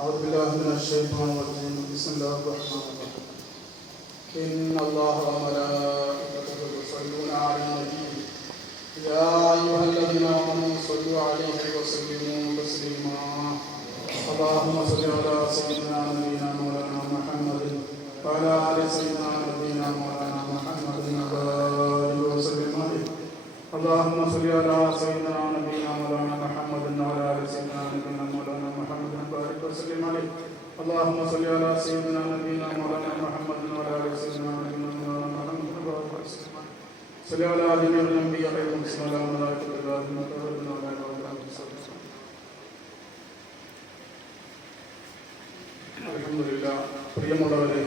أعوذ بالله من الشيطان الرجيم بسم الله الرحمن الرحيم إن الله وملائكته يصلون على النبي يا أيها الذين آمنوا صلوا عليه وسلموا تسليما اللهم صل على سيدنا نبينا مولانا محمد وعلى آل سيدنا نبينا مولانا محمد وآله وسلم عليه اللهم صل على سيدنا نبينا مولانا محمد وعلى آل سيدنا نبينا مولانا محمد وبارك وسلم عليه اللهم صل على سيدنا نبينا مولانا محمد وعلى آل سيدنا نبينا مولانا محمد وبارك وسلم عليه صل على جميع الأنبياء والمرسلين وعلى الملائكة والمقربين وعلى الأولياء والصالحين അൽഹംദുലില്ലാ. പ്രിയമുള്ളവരെ,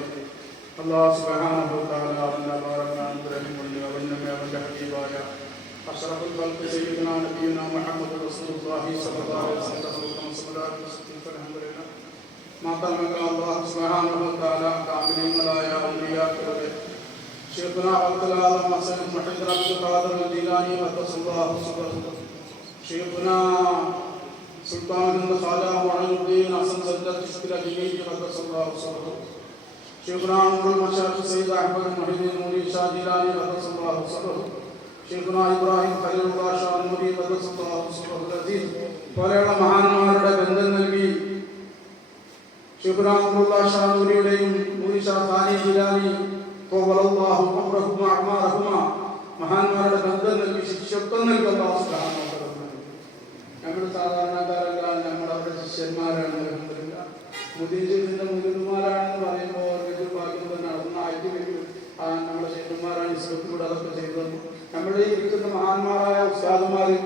അല്ലാഹു സുബ്ഹാനഹു വ തആല അവന്റെ അപാരമായ അനുഗ്രഹം കൊണ്ട് അവന്റെ ഹബീബായ അഷ്റഫുൽ ഖൽഖ് സയ്യിദുനാ നബിയുനാ മുഹമ്മദ് റസൂലുള്ളാഹി സ്വല്ലല്ലാഹു അലൈഹി വസല്ലം അൽഹംദുലില്ലാ. മാത്രമല്ല അല്ലാഹു സുബ്ഹാനഹു വ തആല കാമിലീങ്ങളായ ഔലിയാക്കളുടെ ശൈഖുനാ അബ്ദുൽ ആലം ഹസൻ മുഹമ്മദ് അബ്ദുൽ ഖാദിർ ജീലാനി ഖദ്ദസല്ലാഹു സിർറഹു, ശൈഖുനാ സുൽത്താൻ ഖാജ മുഈനുദ്ദീൻ ഹസൻ സദ്ദ ചിശ്തി അലിഗി ഖദ്ദസല്ലാഹു സിർറഹു, ശൈഖുനാ നൂറുൽ മശായിഖ് സയ്യിദ് അഹ്മദ് മുഹീദ്ദീൻ നൂരി ഷാ ജീലാനി ഖദ്ദസല്ലാഹു സിർറഹു, ശൈഖുനാ ഇബ്രാഹിം ഖലീലുല്ലാഹ് ഷാ നൂരി ഖദ്ദസല്ലാഹു സിർറഹു അസീസ് പോലെയുള്ള മഹാന്മാരുടെ ബന്ധം നൽകി ശൈഖുനാ നൂറുല്ലാഹ് ഷാ നൂരിയുടെയും നൂരി ഷാ ഖാനി ജീലാനി ഖവലല്ലാഹു ഖബ്റഹുമാ അഅ്മാറഹുമാ മഹാന്മാരുടെ ബന്ധം നൽകി ശിഷ്യത്വം നൽകി അല്ലാഹു സുബ്ഹാനഹു വ തആല. നമ്മൾ സാധാരണക്കാരല്ല, നമ്മൾ അവരുടെ ശിഷ്യന്മാരാണ്. അൽഹംദുലില്ലാ. മുദീജിന്റെ മുദീർമാരാണെന്ന് പറയുമ്പോൾ ഒരു ഭാഗ്യം തന്നെ നടന്നായിട്ട് വരും. നമ്മുടെ ശൈഖന്മാരാണ് ഇസ്ലാമിലൂടെ അതൊക്കെ ചെയ്തത്. നമ്മുടെ ഇരിക്കുന്ന മഹാന്മാരായ ഉസ്താദുമാര്,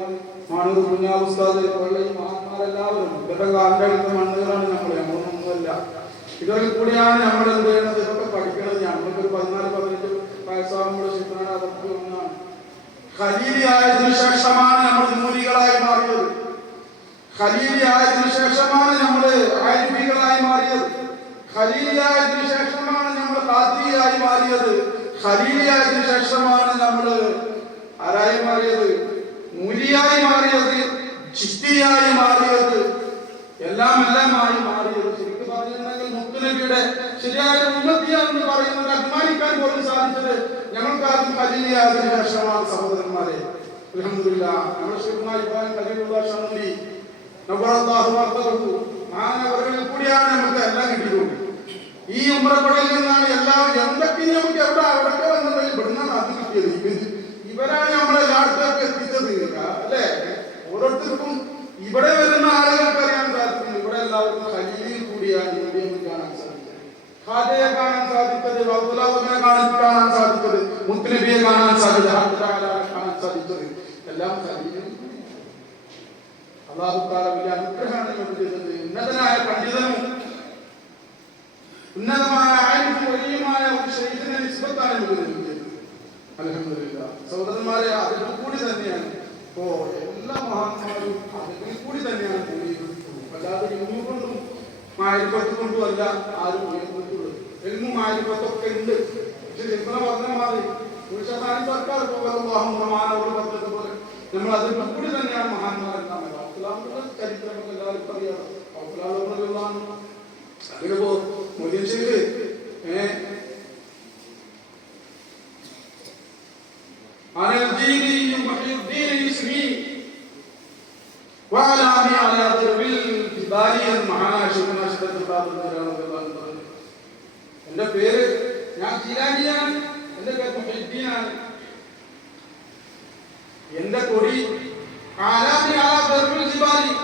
മാണൂർ കുഞ്ഞാ ഉസ്താദ് പോലുള്ള ഈ മഹാന്മാരെല്ലാവരും ഇവരുടെ കാലിന്റെ അടുത്ത മണ്ണുകളാണ്. നമ്മളൊന്നുമല്ല. ഇവരിൽ കൂടിയാണ് നമ്മൾ എന്ത് ചെയ്യുന്നത്, ഇതൊക്കെ പഠിക്കണത്. നമ്മൾക്കൊരു 14-15 വയസ്സാകുമ്പോൾ ശിക്ഷണ അതൊക്കെ ഒന്നാണ്. ഖലീലിയായതിനു ശേഷമാണ് നമ്മൾ മൂലികളായി മാറിയത്. ഖലീലിയായതിനു ശേഷമാണ് നമ്മൾ ആരിഫികളായി മാറിയത്. ഖലീലിയായതിനു ശേഷമാണ് നമ്മൾ ഖാദിയായി മാറിയത്. ഖലീലിയായതിനു ശേഷമാണ് നമ്മൾ ആരായി മാറിയത്, മൂലിയായി മാറിയത്, ചിഷ്തിയായി മാറിയത്, എല്ലാമായി മാറിയത്. ശരിക്കും പറഞ്ഞിട്ടുണ്ടെങ്കിൽ മുത്തുനബിയുടെ ശരിയായ ഉന്നതിയാണെന്ന് പറയുന്നത് അഭിമാനിക്കാൻ പോലും സാധിച്ചത് ഞങ്ങൾക്കാർക്കും ഖലീലിയായതിനു ശേഷമാണ്. സഹോദരന്മാരെ, അൽഹംദുലില്ലാ. നമ്മുടെ ശൈഖുനാ ഇബ്രാഹിം ഖലീലുല്ലാഹ് ഷാ നൂരി നവറല്ലാഹു മഖ്ബറഹു മാനവരിൽ കൂടിയാണ് നമുക്ക് എല്ലാം കിട്ടിയത്. ഈ ഉംറപ്പടിയിൽ നിന്നാണ് എല്ലാം. എന്തൊക്കെയും നമുക്ക് എവിടൊക്കെ വന്നത് ഇവിടുന്നാണ് അത് കിട്ടിയത്. ഇവരാണ് നമ്മളെ എല്ലായിടത്തേക്ക് എത്തിച്ചത് അല്ലേ. ഓരോരുത്തർക്കും ഇവിടെ വരുന്ന ആളുകൾക്ക് അറിയാൻ സാധിക്കുന്നു, ഇവിടെ എല്ലാവർക്കും ഖലീലിൽ കൂടിയാണ് നബിയെ കാണാൻ സാധിച്ചത്, ഖാജയെ കാണാൻ സാധിച്ചത്, അബ്ദുല്ലാഹിനെ കാണാൻ സാധിച്ചത്, മുത്തുനബിയെ കാണാൻ സാധിച്ചത്, കാണാൻ സാധിച്ചത് എല്ലാം ഖലീലിൽ. അല്ലാഹു തആല വലിയ അനുഗ്രഹമാണ് നമുക്ക് ചെയ്തത്. ഉന്നതനായ പണ്ഡിതനും ഉന്നതമായ ആലിമും വലിയമായ ഒരു ശൈഖിനെ നിസ്ബത്താണ് നമുക്ക് നൽകിയത്. അൽഹംദുലില്ലാ. സഹോദരന്മാരെ, അതിൽ കൂടി തന്നെയാണ് എല്ലാ മഹാന്മാരും അതിൽ കൂടി തന്നെയാണ് കൂടിയിട്ടുള്ളത്. അല്ലാതെ ഇൽമു കൊണ്ടും മാരിഫത്ത് കൊണ്ടും അല്ല ആരും ഉയർന്നിട്ടുള്ളത്. ഇൽമും മാരിഫത്തൊക്കെ ഉണ്ട്. പക്ഷെ ഇത്ര പറഞ്ഞ മാറി പുരുഷകാരി സർക്കാർ മാനവർ പറഞ്ഞതുപോലെ നമ്മൾ അതിൽ കൂടി തന്നെയാണ് മഹാന്മാരെല്ലാം. ചരിത്രമൊക്കെ എല്ലാവർക്കും അറിയാം. അതിലിപ്പോ മൊയ്തീൻ ശൈഖ് എന്റെ പേര്, ഞാൻ ജീലാനിയാണ്, എന്റെ പേര് മുഹീദ്ദീനാണ്, എന്റെ കൊടി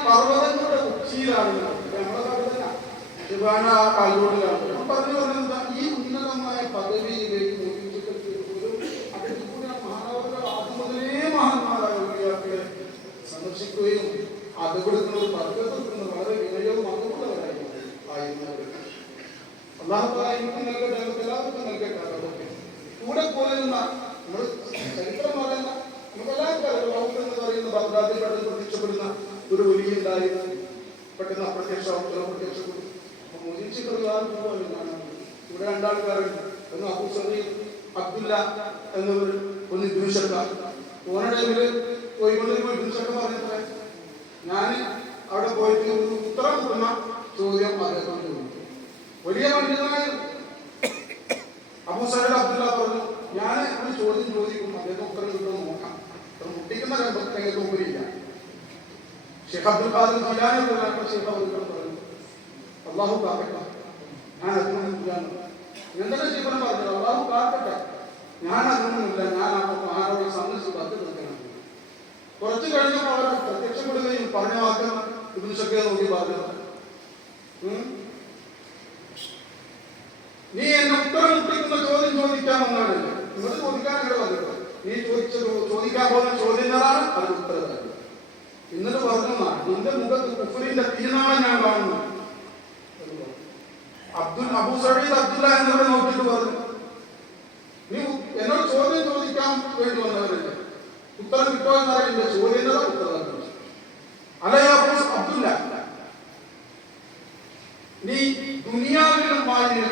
പർവ്വതങ്ങളുടെ ഉച്ചിയിലാണ്. പറഞ്ഞു പറഞ്ഞത് ഈ ഉന്നതമായ പദവിയിലേക്ക് ആദ്യം മുതലേ മഹാന്മാരായ ഉലിയാക്കളെ സന്ദർശിക്കുകയും അത് കൊടുക്കുന്നത് പർവ്വതത്തിന് വളരെ വിനയവും അതുകൊണ്ടവരായി ആയിരുന്നവർ. അല്ലാഹു തആല എനിക്ക് നൽകട്ടെ, എല്ലാവർക്കും നൽകട്ടെ. അതൊക്കെ കൂടെ പോലെയുള്ള നമ്മൾ ചരിത്രം പറയുന്ന നമുക്കെല്ലാവർക്കും എന്ന് പറയുന്ന ബഗ്ദാദിൽ പെട്ടെന്ന് പ്രത്യക്ഷപ്പെടുന്ന ഒരു വലിയ ഉണ്ടായിരുന്നു. പെട്ടെന്ന് അപ്രത്യക്ഷപ്പെട്ടു. ഇവിടെ രണ്ടാൾക്കാരുണ്ട്. ഒന്ന് അബൂ സഈദ് അബ്ദുല്ല എന്നവർ, ഒന്ന് ഇബ്നു ശക്ക. ഓണ ടൈമില് കോഴിക്കോട് ഇബ്നു ശക്ക പറഞ്ഞത് ഷെയ്ഖ് അബ്ദുൽ ഖാദിർ ജീലാനി ഷെയ്ഖ് അവர்கள் പറഞ്ഞു, അള്ളാഹു കാക്കട്ടെ, ഞാൻ അതിനൊന്നുമില്ല. എന്താണ് ജീവനം പറഞ്ഞത്? അള്ളാഹു കാക്കട്ടെ, ഞാൻ അതിനൊന്നുമില്ല, ഞാൻ ആരോടെ സന്ദർശിച്ച് പത്ത് തീർക്കണം. കുറച്ച് കഴിഞ്ഞപ്പോൾ അവർ പ്രത്യക്ഷപ്പെടുകയും പറഞ്ഞ വാക്ക് ഇബ്നു ശഖീർ നോക്കി പറഞ്ഞത്, നീ എന്നെ ഉത്തരം മുട്ടിക്കുന്ന ചോദ്യം ചോദിക്കാമെന്നാണ്. നിങ്ങൾ ചോദിക്കാനല്ലേ പറഞ്ഞത്? നീ ചോദിക്കാൻ പോകുന്ന ചോദ്യങ്ങളാണ് അതിന് ഉത്തരം. ഇന്നലെ പറഞ്ഞു, നിന്റെ മുഖത്ത് കുഫറിന്റെ തീനാളം ഞാൻ കാണുന്നു. അബൂ സഈദ് അബ്ദുല്ല എന്നവരെ നോക്കിയിട്ട് പറഞ്ഞു, നീ എന്നോട് ചോദ്യം ചോദിക്കാൻ വേണ്ടി വന്നവരല്ലേ, ഉത്തരം കിട്ടോ എന്നറിയില്ല. ചോദ്യങ്ങളാ ഉത്തരം അല്ലയോ അബൂ അബ്ദുല്ല, നീ ദുനിയാവിലും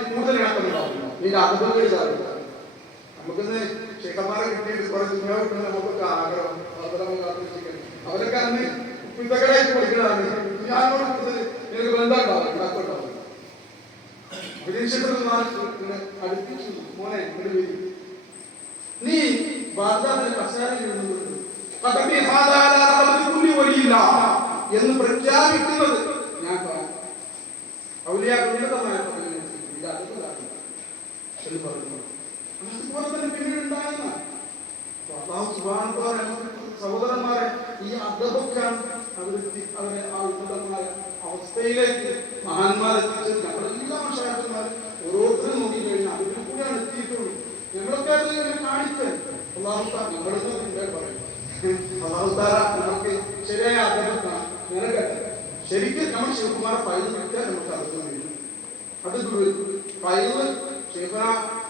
കൂടുതൽ ഇണക്കമുണ്ടാവില്ല, നീ അനുഭവങ്ങളിൽ അറിയില്ല. നമുക്കിന്ന് ഷെയ്ഖന്മാരെ കിട്ടിയിട്ട് കുറെ ദുനിയാവ് കിട്ടുന്ന നമുക്കൊക്കെ ആഗ്രഹം, അവരൊക്കെ അന്ന് പിന്തകളായിട്ട് പഠിക്കുന്നതാണ്. ഞാനോട് കൂടുതൽ എനിക്ക് ബന്ധമുണ്ടാവും, ഉണ്ടാക്കുണ്ടാവും. അടുപ്പിച്ചു മോനെ നീ ബാഗ്ദാദിലെ കസേരയിൽ എന്ന് പ്രഖ്യാപിക്കുന്നത് ഞാൻ ഔലിയാക്കളുടേതായ അതുപോലെ തന്നെ പിന്നീട് ഉണ്ടാകുന്ന സഹോദരന്മാരെ ഈ അദബൊക്കെയാണ് അവരെ ആ ഉന്നതമായ അവസ്ഥയിലേക്ക് മഹാന്മാരെത്തിച്ചത്. ഞങ്ങളെല്ലാ മനുഷ്യന്മാരും ഓരോരുത്തരും നോക്കിക്കഴിഞ്ഞാൽ അതിൽ കൂടെയാണ് എത്തിയിട്ടുള്ളൂ. ഞങ്ങളൊക്കെ അത് കാണിച്ചത് നമ്മളൊന്നും പറയും. അള്ളാഹുത്താല നമുക്ക് ശരിയായ അദബത്താണ് നിലകട്ടെ. ശരിക്കും നമ്മൾ ശിവകുമാർ ഫൈൽ കിട്ടിയാൽ നമുക്ക് അറിയാൻ കഴിയും. അത് ഫൈല് ശിവന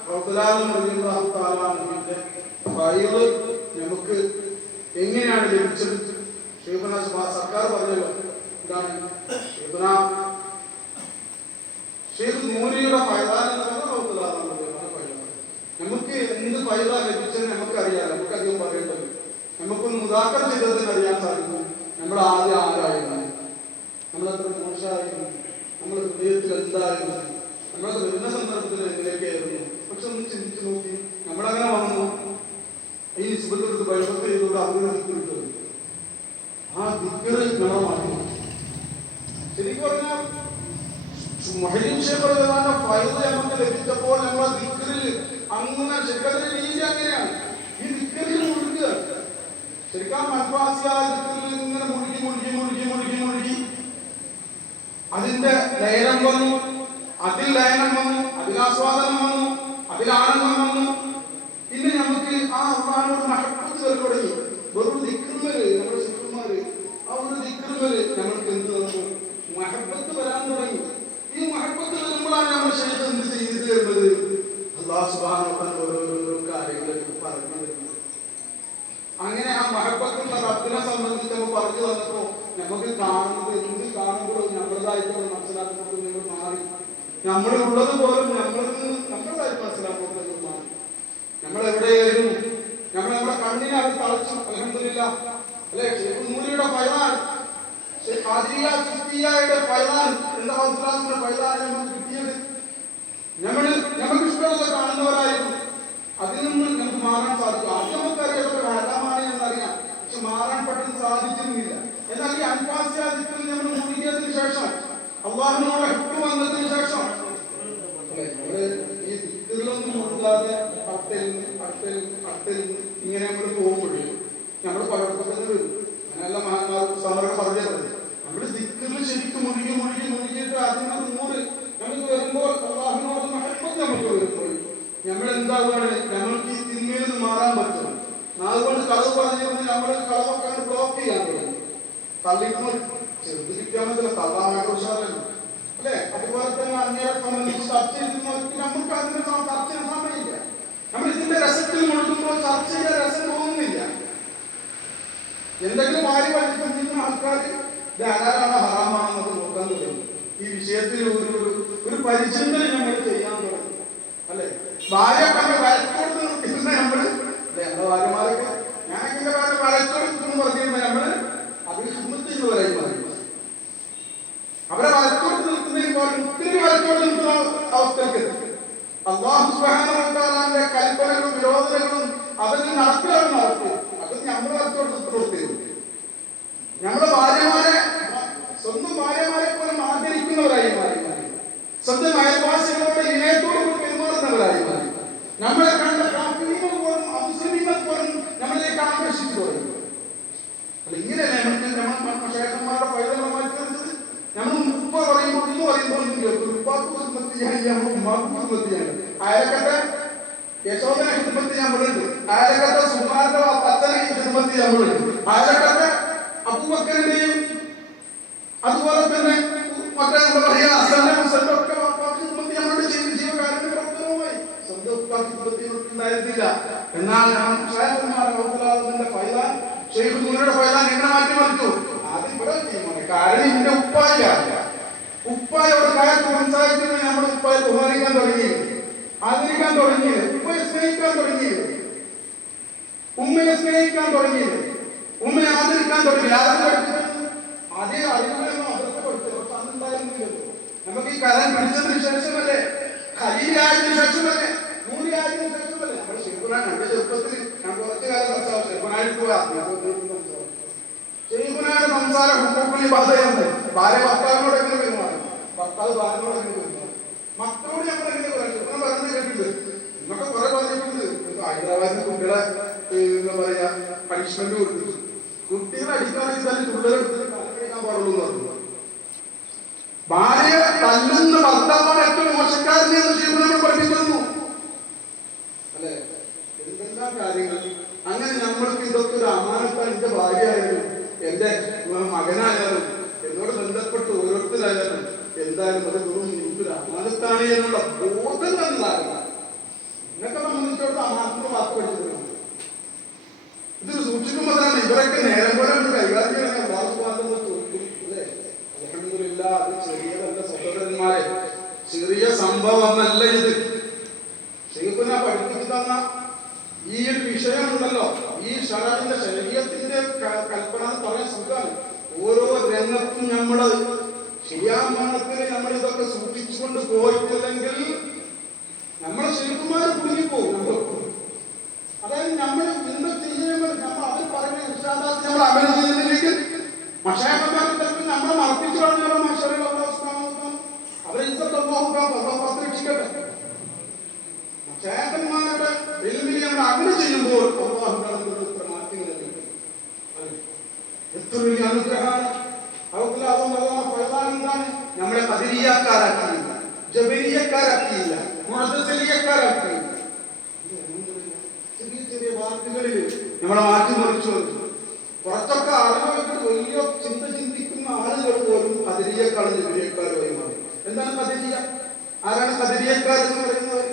റൗത്തലാലിന്റെ ഫൈല് നമുക്ക് എങ്ങനെയാണ് ലഭിച്ചത്? ശിവന സർക്കാർ പറഞ്ഞല്ലോ, എന്താണ് ഷെയ്ഖ് നൂരിയുടെ ഫൈലാൻ എന്ന് പറഞ്ഞാൽ റൗത്തലാലാണ് ഫൈലാണ്. നമുക്ക് എന്ത് ഫൈലാ ലഭിച്ചത് നമുക്കറിയാം, നമുക്ക് അധികം പറയേണ്ടത്. നമുക്കൊന്ന് മുദാക്കർ ചെയ്തതിന് അറിയാൻ സാധിക്കും നമ്മൾ ആദ്യം ആരായിരുന്നു, നമ്മളെത്ര മോശമായിരുന്നു, നമ്മുടെ ഹൃദയത്തിൽ എന്തായിരുന്നു, നമ്മളത് വരുന്ന സന്ദർഭത്തിൽ എങ്ങനെയൊക്കെയായിരുന്നു. പക്ഷെ ഒന്ന് ചിന്തിച്ചു നോക്കി, നമ്മളങ്ങനെ വന്നു ഈ സുബത്തെടുത്ത് ബൈബത്ത് ചെയ്തുകൊണ്ട് അവർക്ക് ആ ദിക്കറ് നമ്മളെ മാറ്റി. ശരിക്കും പറഞ്ഞാൽ നമുക്ക് ലഭിച്ചപ്പോൾ നമ്മളെ ദിക്കറിൽ അങ്ങനെ ശരിക്കും രീതി അങ്ങനെയാണ്. ഈ ദിക്കറിൽ മുഴുകുക, ശരിക്കും മൽഫാസിയായ ദിക്കറിൽ ഇങ്ങനെ മുഴുകി മുഴുകി മുഴുകി മുഴുകി മുഴുകി അതിന്റെ ലയനം വന്നു, അതിൽ ലയനം വന്നു, അതിലാസ്വാദനം വന്നു, അതിലാനന്ദം വന്നു. പിന്നെ നമുക്ക് ആ അള്ളാഹിനോട് മഹബത്ത് വരെ തുടങ്ങി. വെറും ദിക്റുമല് നമ്മുടെ ശിഷ്യന്മാര് ആ ഒരു ദിക്റുമല് നമ്മൾക്ക് എന്ത് തന്നു? മഹബത്ത് വരാൻ തുടങ്ങി. ഈ മഹബത്ത് വരുമ്പോഴാണ് നമ്മൾ ശരീരം എന്ത് ചെയ്തു തരുന്നത്? അല്ലാഹു സുബ്ഹാനഹു വ തആല ഓരോരോ കാര്യങ്ങളൊക്കെ പറഞ്ഞു തരുന്നത്. അങ്ങനെ ആ മഹബത്തുള്ള റബ്ബിനെ സംബന്ധിച്ച് നമ്മൾ പറഞ്ഞു തന്നപ്പോ നമുക്ക് കാണുന്നത് എന്ത് കാണുമ്പോഴും നമ്മളതായിട്ട് മനസ്സിലാക്കുന്നത് നമ്മൾ മാറി. നമ്മളുള്ളത് പോലും നമ്മളതായിട്ട് മനസ്സിലാക്കുന്നത് മാറി. നമ്മളെവിടെയായിരുന്നു? നമ്മുടെ കണ്ണിനെ അത് തളച്ചു. അൽഹംദുലില്ലാഹ് അല്ലെ, നൂരിയുടെ ഫൈലാൻ, ഖാദിരിയുടെ ഫൈലാൻ, എന്താ മനസ്സിലാക്കുന്ന ഫൈലാൻ നമുക്ക് കിട്ടിയത്? നമുക്ക് ഇഷ്ടമുള്ള കാണുന്നവരായിരുന്നു. അതിൽ നിന്ന് നമുക്ക് മാറാൻ സാധിക്കും. ആദ്യം നമുക്കറിയാം അതൊക്കെ ഹറാമാണ് എന്നറിയാം, പക്ഷെ മാറാൻ പെട്ടെന്ന് സാധിക്കുന്നില്ല. എന്നാൽ ഈ അൻഫാസിയാദിക്കൽ നമ്മൾ മുഴുകിയതിനു ശേഷം, അള്ളാഹുവിനോട് ഹുക്മ വന്നതിന് ശേഷം ഈ ദിക്റിലൊന്നും മുഴുകാതെ അട്ടൽ ഇങ്ങനെ നമ്മൾ പോകുമ്പോഴേ നമ്മൾ പലർപ്പത്തിന് വരും. അങ്ങനെയല്ല മഹാന്മാർ സമരം പറഞ്ഞത്. നമ്മൾ ദിക്റിൽ ശരിക്കും മുഴുകി മുഴുകി മുഴുകിയിട്ട് അതിനൊരു നൂറ് നമുക്ക് വരുമ്പോൾ അള്ളാഹുവിനോട് മഹബത്ത് നമുക്ക് വരുമ്പോൾ നമ്മൾ എന്താവുകയാണ്? നമ്മൾക്ക് ഈ തിന്മയിൽ നിന്ന് മാറാൻ പറ്റും. അതുകൊണ്ട് കളവ് പറഞ്ഞിരുന്ന് നമ്മൾ കളവൊക്കെ ബ്ലോക്ക് ചെയ്യാൻ തുടങ്ങി. തള്ളിക്കുമ്പോൾ ചെറുത് കിട്ടിയാൽ ചില തള്ളാനായിട്ട് ഉഷാറല്ലോ അല്ലെ. അതുപോലെ തന്നെ അന്യരെ സംബന്ധിച്ച് ചർച്ച ചെയ്തിരുന്നവർക്ക് നമുക്ക് അതിന് ചർച്ച ചെയ്യാൻ സമയമില്ല. നമ്മൾ ഇതിന്റെ രസത്തിൽ മുഴുകുമ്പോൾ ചർച്ച ചെയ്യാൻ രസം തോന്നുന്നില്ല. എന്തെങ്കിലും വാരി പഠിപ്പിക്കുന്ന ആൾക്കാർ ഇത് ഹലാലാണോ ഹറാമാണെന്നൊക്കെ നോക്കാൻ തുടങ്ങി. ഈ വിഷയത്തിൽ ഒരു പരിചിന്തനം നമ്മൾ ചെയ്യാൻ തുടങ്ങി അല്ലെ. ഭാര്യ പറഞ്ഞ വരത്തോട് നിർത്തിയിരുന്ന നമ്മള് നമ്മുടെ ഭാര്യമാരൊക്കെ ഞാനൊക്കെ എന്റെ ഭാര്യ വരത്തോട് പറഞ്ഞിരുന്ന നമ്മള് അതിൽ ഹിമ്മത്തിന് പറയാൻ മാറി. അവരെ വരത്തോട് നിൽക്കുന്നതിന് പോലെ ഒത്തിരി വരത്തോട് നിൽക്കുന്ന അവസ്ഥയ്ക്ക് എത്തി. അല്ലാഹു സുബ്ഹാനഹു വ തആലയുടെ കൽപ്പനകളും വിരോധനങ്ങളും അവരിൽ നടപ്പിലാക്കുന്ന അവസ്ഥ അത് നമ്മൾ വരത്തോട് നിൽക്കുന്നു. നമ്മുടെ ഭാര്യമാരെ ഹിദ്മത്തിയാണ്. അയലക്കത്തെ യശോദന ഹിദ്മത്ത് നമ്മളുണ്ട്. അയലക്കത്തെ സുമാറിന്റെ അച്ഛനെ ഹിദ്മത്ത് നമ്മളുണ്ട്. അയലക്കത്തെ അബൂബക്കറിന്റെയും അതുപോലെ തന്നെ മറ്റേ എന്താ പറയാ അസന്റെ മുസല്ലൊക്കെ ഹിദ്മത്ത് നമ്മളുടെ ജീവകാരന്റെ പ്രവർത്തനവുമായി സ്വന്തം ഹിദ്മത്തിനുണ്ടായിരുന്നില്ല. എന്നാൽ ഷേഖുമാരുടെ ഫൈലാൻ ഷെയ്ഖ് നൂരുടെ ഫൈലാൻ എങ്ങനെ മാറ്റി മറിച്ചു? ആദ്യം ഇവിടെ ചെയ്യുമാണ്. കാരണം ഇതിന്റെ ഉപ്പായോട് കാലത്ത് സംസാരിക്കുന്ന നമ്മുടെ ഉപ്പായെ ബഹുമാനിക്കാൻ തുടങ്ങിയത്, ആദരിക്കാൻ തുടങ്ങിയത്, ഉപ്പയെ സ്നേഹിക്കാൻ തുടങ്ങിയത്, ഉമ്മയെ സ്നേഹിക്കാൻ തുടങ്ങിയത്, ഉമ്മയെ ആദരിക്കാൻ തുടങ്ങി. ആദ്യം അതേ അറിവുകളൊന്നും അവർക്ക് പഠിച്ചത്. പക്ഷെ അന്നുണ്ടായിരുന്നില്ലല്ലോ. നമുക്ക് ഈ കലം പിടിച്ചതിന് ശേഷമല്ലേ, ഖലീലായതിനു ശേഷമല്ലേ, നൂറിയായതിനു ശേഷമല്ലേ. നമ്മുടെ ശിവനാൻ എന്റെ ചെറുപ്പത്തിൽ ഞാൻ കുറച്ചു കാലം സംസാരിച്ചു. ശിവനായിട്ട് പോയാ ഷെയ്ഖുനായുടെ സംസാരം ഹുക്കൂക്കിൽ ബാധയുണ്ട്. ഭാര്യ ഭർത്താവിനോട് എങ്ങനെ പെരുമാറും, ഭർത്താവ് ഭാര്യനോട് എങ്ങനെ പെരുമാറും, മക്കളോട് നമ്മൾ എങ്ങനെ പറയും. നമ്മൾ പറഞ്ഞു കേട്ടിട്ടുണ്ട്, ഇന്നൊക്കെ കുറെ പറഞ്ഞിട്ടുണ്ട്. ഹൈദരാബാദിന് കുട്ടികളെ എന്താ പറയാ പണിഷ്മെന്റ് കൊടുത്തു. കുട്ടികളെ അടിക്കുകയാണെങ്കിൽ തന്നെ പിള്ളേരെടുത്ത് കഴിക്കാൻ പാടുള്ളൂ എന്ന് പറഞ്ഞു. ഭാര്യ തല്ലുന്ന ഭർത്താവാണ് ഏറ്റവും മോശക്കാരനെ എന്ന് ചെയ്യുമ്പോൾ നമ്മൾ പഠിപ്പിക്കുന്നു അല്ലെ. എന്തെല്ലാം കാര്യങ്ങൾ അങ്ങനെ നമ്മൾക്ക് ഇതൊക്കെ ഒരു അമാനത്താണ്. എന്റെ ഭാര്യയായാലും എന്റെ മകനായാലും എന്നോട് ബന്ധപ്പെട്ട് ഓരോരുത്തരായാലും എന്തായാലും അത് വെറും എനിക്കൊരു അമാനത്താണ് എന്നുള്ള ബോധം തന്നതാണ്. എന്നൊക്കെ സംബന്ധിച്ചോടത്ത് അമാനത്തിന്റെ വാക്ക് പഠിച്ചിട്ടുണ്ട്. ഇത് സൂക്ഷിക്കുമ്പോൾ തന്നെ ഇവരൊക്കെ നേരം പോലെ കൈകാര്യം ചെയ്യണം. ചോദിക്കും അല്ലെ. അൽഹംദുലില്ലാ, അത് ചെറിയതല്ല സഹോദരന്മാരെ, ചെറിയ സംഭവമല്ല ഇത്. ശൈഖുനാ പഠിപ്പിച്ചു തന്ന ഈ ഒരു വിഷയമുണ്ടല്ലോ, ഈ ശരീഅത്തിന്റെ ശരീഅത്തിന്റെ കൽപ്പന എന്ന് പറയാൻ സുഖമാണ്. ഓരോ രംഗത്തും നമ്മള് ശരിയാമണത്തിന് നമ്മൾ ഇതൊക്കെ സൂക്ഷിച്ചുകൊണ്ട് പോയിട്ടില്ലെങ്കിൽ നമ്മളെ ശില്പന്മാർ കുടുങ്ങിപ്പോകും. അതായത് നമ്മൾ ഇന്ന് ചെയ്യുന്നത് നമ്മൾ അവർ പറയുന്ന ഇർഷാദാത്ത് നമ്മൾ അമൽ ചെയ്യുന്നില്ലെങ്കിൽ മശായിഖന്മാരെ ചിലപ്പോൾ നമ്മളെ മറപ്പിച്ചു കളഞ്ഞാലോ മനുഷ്യരുടെ അവരെ പത്രീക്ഷിക്കട്ടെ. മശായിഖന്മാരുടെ വെല്ലുവിളി നമ്മൾ അങ്ങനെ ചെയ്യുമ്പോൾ അല്ലാഹുവിന്റെ മാറ്റങ്ങൾ എത്ര വലിയ അനുഗ്രഹമാണ്. എന്താണ് നമ്മളെ ഖദരിയ്യക്കാരാക്കിയില്ല, ജബരിയ്യക്കാരാക്കിയില്ല, മുഅ്തസിലിയ്യക്കാരാക്കിയില്ല. ചെറിയ ചെറിയ വാക്കുകളിൽ നമ്മളെ മാറ്റി മറിച്ചു. കുറച്ചൊക്കെ അറിവുകൾ വലിയ ചിന്ത ചിന്തിക്കുന്ന ആളുകൾ പോലും ഖദരിയ്യക്കാരും ജബരിയ്യക്കാരുമായി മാറി. എന്താണ് ഖദരിയ്യ? ആരാണ് ഖദരിയ്യക്കാർ എന്ന് പറയുന്നത്?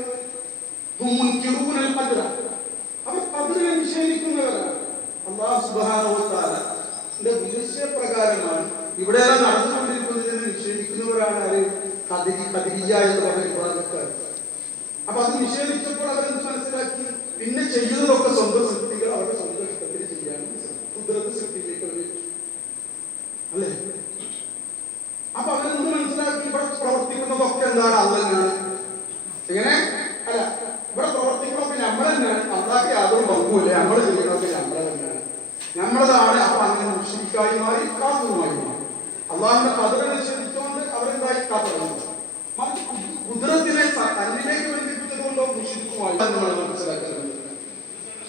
അവർ ഖദറിനെ നിഷേധിക്കുന്നവരാണ്. അല്ലാഹു സുബ്ഹാനഹു വ തആലയുടെ നിശ്ചയപ്രകാരമാണ് ഇവിടെയെല്ലാം നടന്നുകൊണ്ടിരിക്കുന്നതിനെ നിഷേധിക്കുന്നവരാണ് ആര്? ഖദരിയ്യ എന്ന് പറഞ്ഞ വിഭാഗക്കാർ. അപ്പൊ അത് നിഷേധിച്ചപ്പോൾ അവരെന്ത് മനസ്സിലാക്കി? പിന്നെ ചെയ്യുന്നതൊക്കെ സ്വന്തം സൃഷ്ടികൾ അവരുടെ സ്വന്തം ഇഷ്ടത്തിന് ചെയ്യാൻ കുദ്റത്ത് സൃഷ്ടിയിലേക്ക് അല്ലേ. അപ്പൊ അവരെന്ത് മനസ്സിലാക്കി? ഇവിടെ പ്രവർത്തിക്കുന്നതൊക്കെ എന്താണ്? അള്ളാഹുവാണ്. എങ്ങനെ അല്ല, ഇവിടെ പ്രവർത്തിക്കുന്നതൊക്കെ നമ്മൾ തന്നെയാണ്. അള്ളാഹ്ക്ക് യാതൊരു പങ്കുമില്ല. നമ്മൾ ചെയ്യുന്നതൊക്കെ നമ്മൾ തന്നെയാണ്, നമ്മളതാണ്. അപ്പൊ അങ്ങനെ മുശ്രിക്കായി മാറി, കാഫിറുമായി മാറി. അള്ളാഹുവിന്റെ ഖദർ നിഷേധിച്ചുകൊണ്ട് അവരെന്തായി? കാഫിറായി. കുദ്റത്തിനെ തന്നിലേക്ക് ബന്ധിപ്പിച്ചതുകൊണ്ടോ മുശ്രിക്കുമായി നമ്മൾ മനസ്സിലാക്കുന്നത്.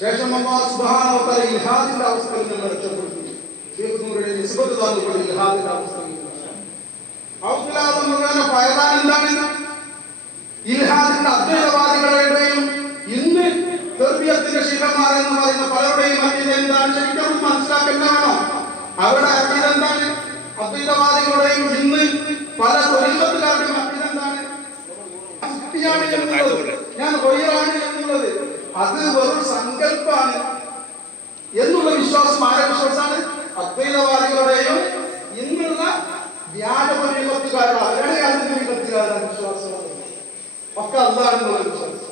ശേഷം അല്ലാഹു സുബ്ഹാനഹു വ തആല ഇൽഹാദിന്റെ അവസ്ഥയിൽ നമ്മൾ രക്ഷപ്പെടുത്തി. ഷെയ്ഖുനൂരുടെ നിസ്ബത്ത് തന്നുകൊണ്ട് ഇൽഹാദിന്റെ അവസ്ഥയിൽ എന്താണ്? ഇൽഹാദിന്റെ അദ്വൈതവാദികളുടെയും ഇന്ന് തെർബിയത്തിന്റെ ശിഖമാർ എന്ന് പറയുന്ന പലരുടെയും അദ്വൈതം എന്താണ്? ശരിക്കും മനസ്സിലാക്കേണ്ടതാണോ? അവരുടെ അദ്വൈതം എന്താണ്? അദ്വൈതവാദികളുടെയും ഇന്ന് പല ത്വരീഖത്തുകാരുടെയും അദ്വൈതം എന്താണ്? ഞാൻ ഒയ്യാണ് എന്നുള്ളത് അത് വെറും സങ്കല്പമാണ് എന്നുള്ള വിശ്വാസം ആരെ വിശ്വാസമാണ്? അദ്വൈതവാദികളുടെയും ഇന്നുള്ള വ്യാജപരീപത്തുകാരുടെ അവരുടെ വിശ്വാസം ഒക്കെ അല്ലാഹുവിനുള്ള വിശ്വാസം.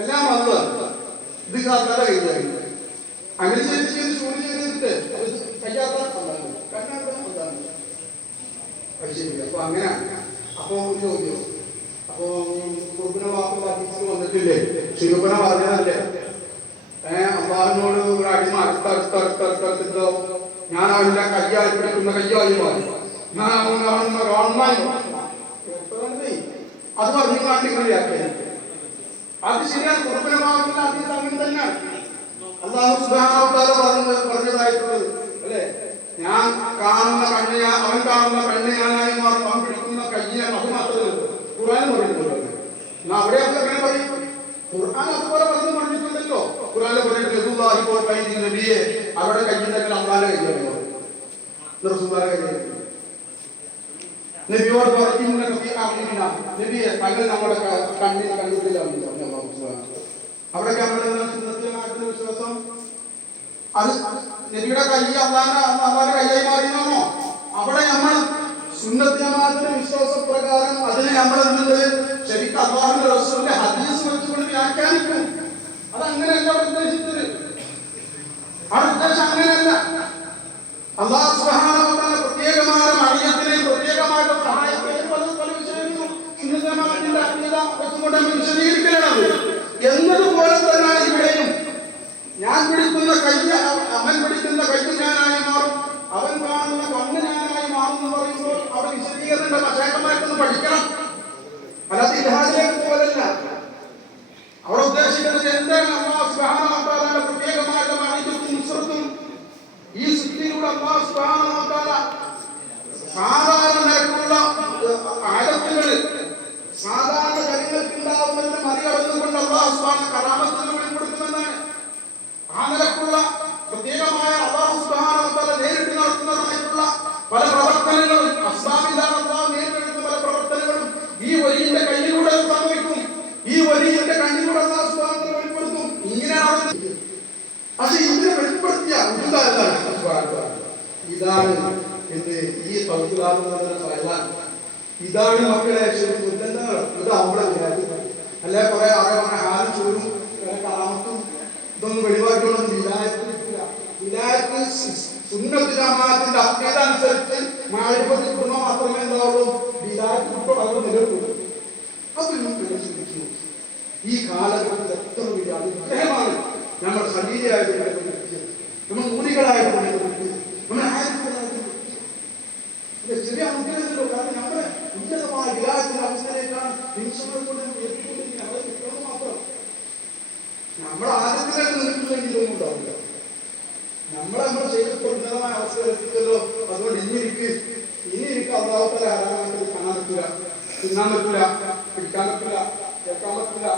എല്ലാം അല്ലാഹ്. ഇത് കഥ കഴിഞ്ഞാൽ അങ്ങനെ ചെയ്ത് ജോലി ചെയ്തിട്ട് കഴിയാത്ത അപ്പൊ അങ്ങനെ. അപ്പൊ ചോദ്യം, അപ്പൊ കുറുബിനെ വാക്ക് വന്നിട്ടില്ലേ? ശിവപ്പനെ പറഞ്ഞതല്ലേ അള്ളാഹിനോട് ഒരു അടിമ അടുത്തടുത്തടുത്തടുത്തടുത്തോ ഞാൻ അവന്റെ കയ്യായി പിടിക്കുന്ന കയ്യായി മാറി, ഞാൻ അവനെ ഗവൺമെന്റ് അത് പറഞ്ഞു കാട്ടിക്കളിയാക്കി. അത് ശരിയാണ്. കുറുബിനെ വാക്കില്ല, അത് അങ്ങനെ തന്നെയാണ്. അല്ലാഹു സുബ്ഹാനഹു വ തആല പറഞ്ഞതായിട്ടുള്ളത് അല്ലേ? ഞാൻ കാണുന്ന കണ്ണ് അവൻ കാണുന്ന കണ്ണ് ഞാനായി മാറും, അവൻ പിടിക്കുന്ന കയ്യാൻ അത് മാത്രമേ ഖുർആൻ പറയുന്നുള്ളൂ. അവിടെ അവിടെ കയ്യുണ്ടെങ്കിൽ അള്ളാന്റെ കയ്യിലുണ്ടോ? റസൂലുള്ളാഹിയുടെ കയ്യിൽ. നബിയോട് പറഞ്ഞു നബിയെ തങ്ങൾ നമ്മുടെ കണ്ണിന് കണ്ടിട്ടില്ല. അവിടേക്ക് നമ്മുടെ വിശ്വാസം അത് നബിയുടെ കൈ അള്ളാന്റെ കയ്യായി മാറിയെന്നോ? അവിടെ നമ്മൾ സുന്നത്ത് ജമാഅത്തിന്റെ വിശ്വാസപ്രകാരം അതിനെ നമ്മൾ എന്തുണ്ട് ശരിക്കും അല്ലാഹുവിന്റെ റസൂലിന്റെ ഹദീസ് വെച്ചുകൊണ്ട് വ്യാഖ്യാനിക്കും. അതങ്ങനെയല്ല അവിടെ ഉദ്ദേശിച്ചത്. ആ ഉദ്ദേശം അങ്ങനെയല്ല. അല്ലാഹു സുബ്ഹാനഹു വ തആല പ്രത്യേകമായ മണിയത്തിനെയും പ്രത്യേകമായിട്ട് സഹായിക്കുകയും പല വിഷയങ്ങളും സുന്നത്ത് ജമാഅത്തിന്റെ അഖീദ വെച്ചുകൊണ്ട് വിശദീകരിക്കലാണ്. എന്നതുപോലെ തന്നെയാണ് ഇവിടെയും ഞാൻ പിടിക്കുന്ന കൈ അവൻ പിടിക്കുന്ന കൈ ഞാനായി മാറും, അവൻ കാണുന്ന കണ്ണ് ഞാനായി മാറും എന്ന് പറയുമ്പോൾ അവിടെ വിശദീകരണ മശായഖന്മാർക്കൊന്ന് പഠിക്കണം. അല്ലാതെ ഇൽഹാദിലേക്ക് പോലല്ല. അവിടെ ഉദ്ദേശിക്കുന്നത് എന്താണ്? അല്ലാഹു സുബ്ഹാനഹു വ തആലയുടെ പ്രത്യേകമായിട്ട് മഅനിയത്തും നുസ്റത്തും ഈ സൃഷ്ടിയിലൂടെ അല്ലാഹു സുബ്ഹാനഹു വ തആല സാധാരണ ആഴത്തുകൾ സാധാരണ ജനങ്ങൾക്ക് ഉണ്ടാവുന്നതിന് മറികടന്നുകൊണ്ട് അല്ലാഹു സുബ്ഹാനഹു കറാമത്തുകൾ വെളിപ്പെടുത്തുമെന്നാണ്. ആ നിലക്കുള്ള പ്രത്യേകമായ അല്ലാഹു സുബ്ഹാനഹു വ തആല നേരിട്ട് നടത്തുന്നതായിട്ടുള്ള പല പ്രവർത്തനങ്ങളും അസ്ബാബില്ലാതെ അല്ലാഹു നേരിട്ട് പല പ്രവർത്തനങ്ങളും ഈ വലിയുടെ കയ്യിലൂടെ സംഭവിക്കും. ഈ വലിയുടെ കണ്ണിലൂടെ അല്ലാഹു സുബ്ഹാനഹു വ തആല വെളിപ്പെടുത്തും. ഇങ്ങനെയാണ്. പക്ഷെ ഇതിനെ വെളിപ്പെടുത്തിയ ഇതാണ് എന്ന് ഈ ഇതാണ് മക്കളെ ഇതാവുമ്പോഴേ അല്ലെ കുറെ ആളെ ഹാലും ചോറും കാമത്തും ഇതൊന്നും വെളിവാക്കിയൊന്നും വിലായത്ത് സുന്നത്ത് ജമാഅത്തിന്റെ അഖീദ അനുസരിച്ച് മാരിഫത്ത് കുടുംബം മാത്രമേ എന്താവുള്ളൂ. വിലായത്ത് അവർ നിലനിൽക്കുള്ളൂ. അതൊന്നും ശ്രമിച്ചു. ഈ കാലഘട്ടത്തിൽ എത്ര വലിയ അനുഗ്രഹമാണ് നമ്മൾ ഖലീലായിട്ട് നമ്മൾ മൂലികളായിട്ട് നമ്മൾ ചെറിയ അനുഗ്രഹത്തിലോ. കാരണം നമ്മുടെ ഉന്നതമായ വിലായത്തിന്റെ അവസ്ഥയിലേക്കാണ് നിമിഷങ്ങൾ കൊണ്ട് മാത്രം. നമ്മൾ ആദ്യത്തിലേക്ക് നിൽക്കുന്നെങ്കിൽ ഇതൊന്നും ഉണ്ടാവില്ല. നമ്മൾ ചെയ്തപ്പോൾ ഉന്നതമായ അവസ്ഥയിൽ എത്തിച്ചല്ലോ. അതുകൊണ്ട് ഇനി എനിക്ക് അള്ളാഹുവിന്റെ ആരാധന കാണാൻ പറ്റില്ല, തിന്നാൻ പറ്റില്ല, പിടിക്കാൻ പറ്റില്ല, കേൾക്കാൻ പറ്റില്ല.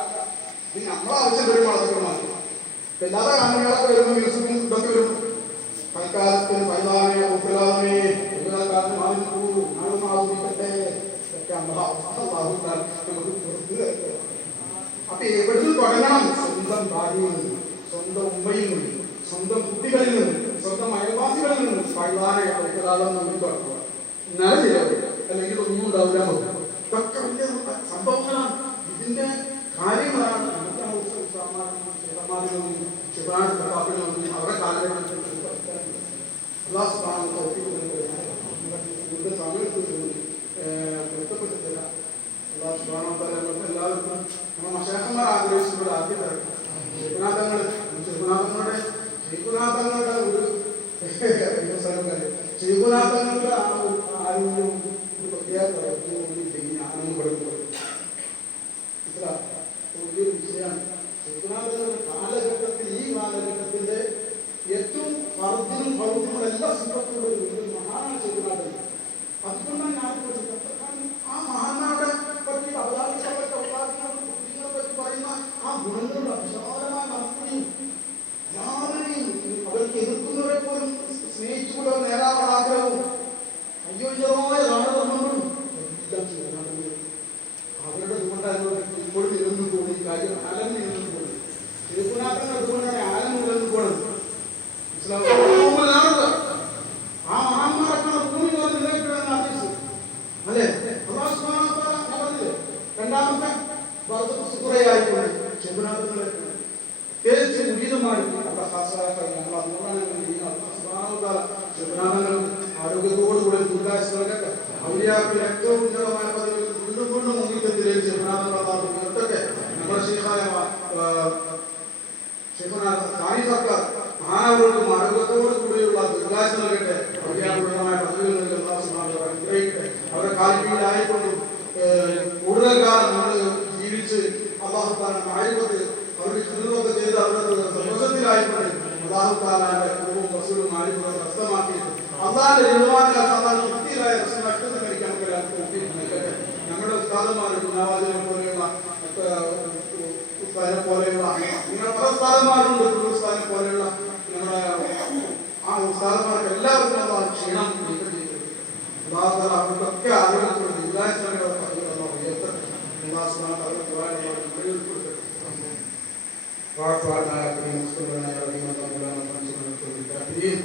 ഇത് നമ്മളെ ആവശ്യം വരുമ്പോൾ അതൊക്കെ മാറ്റും. എല്ലാത്ത കാരണങ്ങളൊക്കെ വരുമ്പോൾ യൂസും ഇതൊക്കെ വരും. പൈക്കാലത്തിന് പൈതാമേ ഉപ്പലാമേ കാലത്ത് ആസ്വദിക്കട്ടെ ഒക്കെ അപ്പൊ എവിടുന്ന് തുടങ്ങണം? സ്വന്തം ഭാര്യയിൽ നിന്ന്, സ്വന്തം ഉമ്മയിൽ നിന്ന്, സ്വന്തം കുട്ടികളിൽ നിന്ന്, സ്വന്തം അയൽവാസികളിൽ നിന്ന് പൈതാനെ ഉപ്പലാലം നോക്കി തുടങ്ങുക. എന്നാലും ശരിയാവില്ല, അല്ലെങ്കിൽ ഒന്നും ഉണ്ടാവില്ല. ഇതൊക്കെ വലിയ സംഭവങ്ങളാണ്. ഇതിന്റെ കാര്യങ്ങളാണ് അവരുടെ കാലഘട്ടത്തിൽ പൊരുത്തപ്പെട്ടിട്ടില്ല. എല്ലാവർക്കും നമ്മൾ മശാഖന്മാർ ആഗ്രഹിച്ചപ്പോൾ ആദ്യം തരണം. ശ്രീകുനാഥങ്ങളുടെ ഒരു ശ്രീകുനാഥങ്ങളുടെ ആ ഒരു ആരോഗ്യം ഒരു പ്രത്യേക ആനന്ദം കൊടുക്കുന്നത് വലിയൊരു വിഷയമാണ്. ശ്രീകുനാഥങ്ങളുടെ കാലഘട്ടത്തിൽ ഈ കാലഘട്ടത്തിന്റെ ഏറ്റവും ഫർദിനും ഫർദിനും എല്ലാ സിഫത്തുകളും ഒരു മഹാനാണ് ശ്രീകുനാഥൻ. അതുകൊണ്ടാണ് ഞാൻ ആ മഹാനാടെ പറ്റി അവതാരികളെ പറ്റി പറയുന്ന ആ ഗുണങ്ങളുടെ വിശാലമായ മനസ്സിനെയും എല്ലാവരെയും അവർക്ക് എതിർക്കുന്നവരെ പോലും സ്നേഹിച്ചുകൊണ്ട് നേരാവാൻ ആഗ്രഹവും അയ്യോജമായ ദാനധർമ്മങ്ങളും എല്ലാം ശ്രീകുനാഥൻ അവരുടെ അതുകൊണ്ടാണ് ഇപ്പോഴും നിലനിന്ന് പോകുന്ന ഈ കാര്യം ആലം നിലനിന്ന് പോകുന്നത്. ശ്രീകുനാഥൻ അതുകൊണ്ടാണ് ആലം നിലനിന്ന് പോകുന്നത്. ആ മഹാന്മാരൊക്കെ ഭൂമി നിലനിൽക്കണമെന്ന് ആഗ്രഹിച്ചു അല്ലെ? പറഞ്ഞില്ലേ രണ്ടാമത്തെ സുഖയായിക്കൊണ്ട് ശുഭനാഥങ്ങളെ തേച്ച് ഉചിതമായി അവിടെ ഹാസാക്കായി നമ്മൾ അതുകൊണ്ടാണ് ശുഭനാഥങ്ങളും ആരോഗ്യത്തോടുകൂടി ദുർഗാശികളൊക്കെ ഔലിയാക്കൾ ഏറ്റവും ഉന്നതമായ പദവികൾ വീണ്ടും വീണ്ടും മുന്നിലെത്തിലേക്ക് ശുഭനാഥങ്ങളാണ്. ഇതൊക്കെ നമ്മുടെ ശേഖായ ഷെയ്ഖുനാഥി സർക്കാർ മഹാനവരോടും ആരോഗ്യത്തോടു കൂടിയുള്ള ദീർഘായുസ്സ് നൽകട്ടെ. ഔലിയാക്കളുടേതായ പദവികൾ അനുഗ്രഹിക്കട്ടെ. അവരുടെ കാലികയിലായിക്കൊണ്ടും കൂടുതൽ കാലം നമ്മൾ ജീവിച്ച് അല്ലാഹു തആല ആയിരത്തി അവരുടെ ഖിദ്മത്ത് ചെയ്ത് അവരുടെ സന്തോഷത്തിലായിക്കൊണ്ട് അല്ലാഹു തആലയുടെ കുടുംബവും റസൂലും ആയിരത്തി നഷ്ടമാക്കി അല്ലാഹുവിന്റെ റിദ്വാനിൽ അല്ലാഹു തൃപ്തിയിലായ നഷ്ടത്തെ കഴിക്കാൻ നൽകട്ടെ. നമ്മുടെ ഉസ്താദുമാരും നവാസിനെ പോലെയുള്ള പോലെയുള്ള നിങ്ങളുടെ പല സ്ഥാനന്മാരുണ്ട്. പോലെയുള്ള നമ്മുടെ ഉസ്താദന്മാർക്ക് എല്ലാവർക്കും അള്ളാഹു ക്ഷീണം നീക്കം ചെയ്തു. അള്ളാഹു തആല അവർക്കൊക്കെ ആരോഗ്യത്തോടെ ദീർഘായുസ്സോടെ അള്ളാഹു ഉയർത്തട്ടെ. അള്ളാഹു സുബ്ഹാനഹു വ തആല ഖുർആനിൽ ഉൾപ്പെടുത്തട്ടെ. واعف عنا يا كريم، اغفر لنا يا رحيم، اللهم لا ننصرنا من الكافرين.